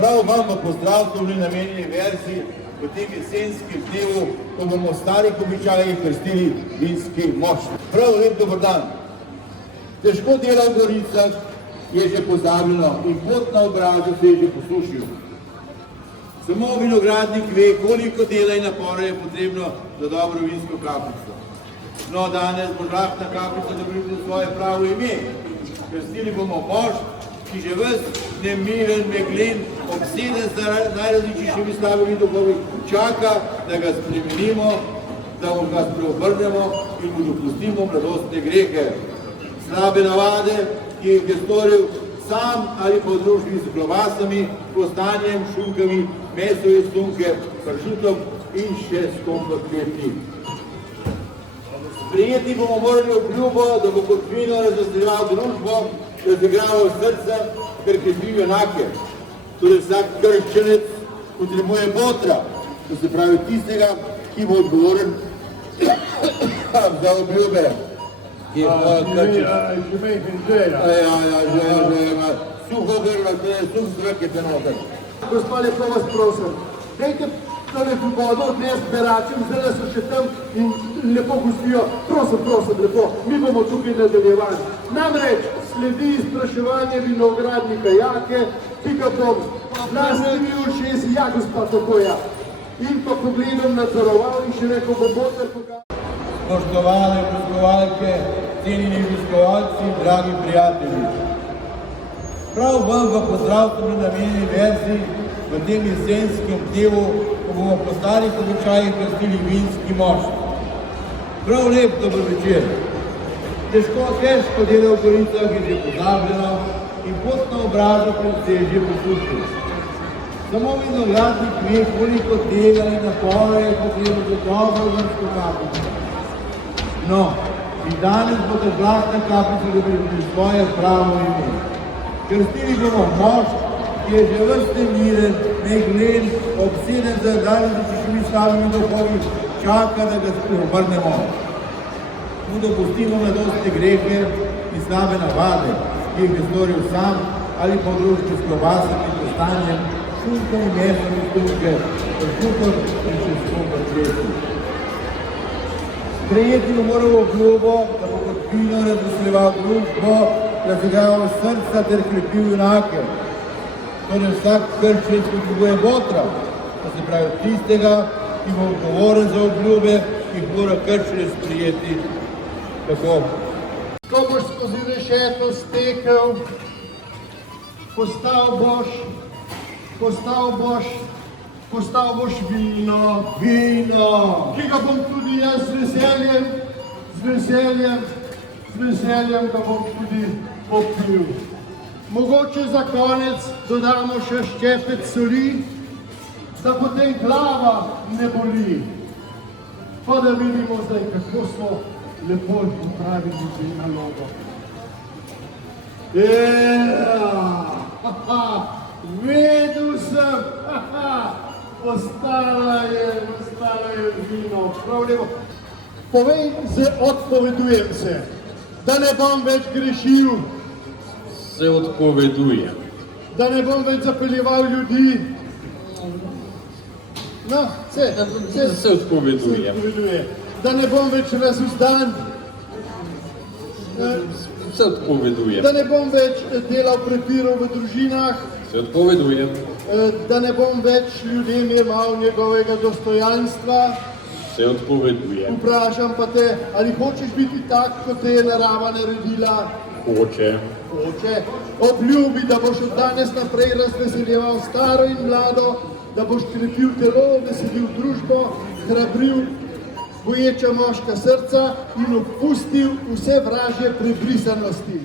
Prav vam v pozdravljeni namenjeni verziji v tem jesenskem dnevu, ko bomo v starih običajih krstili vinski mošt. Prav lep dober dan. Težko dela v Goricah je že pozabljeno in pot na obrazu se je že posušil. Samo vinogradnik ve, koliko dela in napora je potrebno za dobro vinsko kapljico. No, danes bo žlahtna kapljica dobila svoje pravo ime. Krstili bomo mošt, ki že ves nemiren, meglen, obseden z najrazličnejšimi slabimi duhovi, čaka, da ga spremenimo, da ga preobrnemo in mu dopustimo mladostne grehe. Slabe navade, ki jih je storil sam ali po družbi z klobasami, kostanjem, šunkami, meso iz šunke, pršutom in še s kompotketi. Sprijeti bomo morali obljubo, da bo kot vino razveseljeval družbo, razigral srce, ker krepi junake. Torej vsak krščanec potrebuje botra, to se pravi tistega, ki bo odgovoren za obljube. Suho grlo, suh zrak je tenoter. Gospa, lepo vas prosim, dajte tole vodo odnesti beračem, zdaj so še tam in lepo gostijo. Prosim, lepo, mi bomo tukaj nadaljevali. Namreč sledi izpraševanje vinogradnika Jake, ki ga bom lastnimi ušesi, ja gospa, tako ja, in pa pogledom nadzoroval in še rekel, bo boter pokazal. Spoštovane obiskovalke, cenjeni obiskovalci, dragi prijatelji. Prav vam v pozdravljeni namenjeni verziji v tem jesenskem dnevu, ko bomo po starih običajih krstili vinski mošt. Prav lep dober večer. Težko delo v Goricah je že pozabljeno in pot na obrazu se je že posušil. Samo vinogradnik ve, koliko tega in napora je potrebno za dobro vinsko kapljico. No, in danes bo ta žlahtna kapljica dobila svoje pravo ime. Krstili bomo mošt, ki je že ves nemiren, meglen, obseden z najrazličnejšimi slabimi duhovi, čaka, da ga preobrnemo. Mu dopustimo mladostne grehe in slabe navade, ki jih je storil sam ali po družbi s klobasami, kostanjem, šunkom in mesom iz šunke, pršutom in še s kompotketi. Sprejeti bo moral obljubo, da bo kot vino razveseljeval družbo, razigral srca ter krepil junake. Torej vsak krščanec potrebuje botra, to se pravi tistega, ki bo odgovoren za obljube, ki jih mora krščanec sprejeti. Tako. Ko boš skozi rešeto stekel, postal boš vino, ki ga bom tudi jaz z veseljem ga bom tudi popil. Mogoče za konec dodamo še ščepec soli, da potem glava ne boli. Pa da vidimo zdaj, kako smo lepo pripravili že nalogo. Vedel sem, ostala je vino, prav lepo. Povej, odpovedujem se, da ne bom več grešil. Se odpovedujem. Da ne bom več zapeljeval ljudi. No, Se odpovedujem. Da ne bom več razuzdan. Se odpovedujem. Da ne bom več delal prepirov v družinah. Se odpovedujem. Da ne bom več ljudem jemal njegovega dostojanstva. Se odpovedujem. Vprašam pa te, ali hočeš biti tak, kot te je narava naredila? Hoče. Obljubi, da boš od danes naprej razveseljeval staro in mlado, da boš krepil telo, veselil družbo, hrabril boječa moška srca in opustil vse vražje prebrisanosti.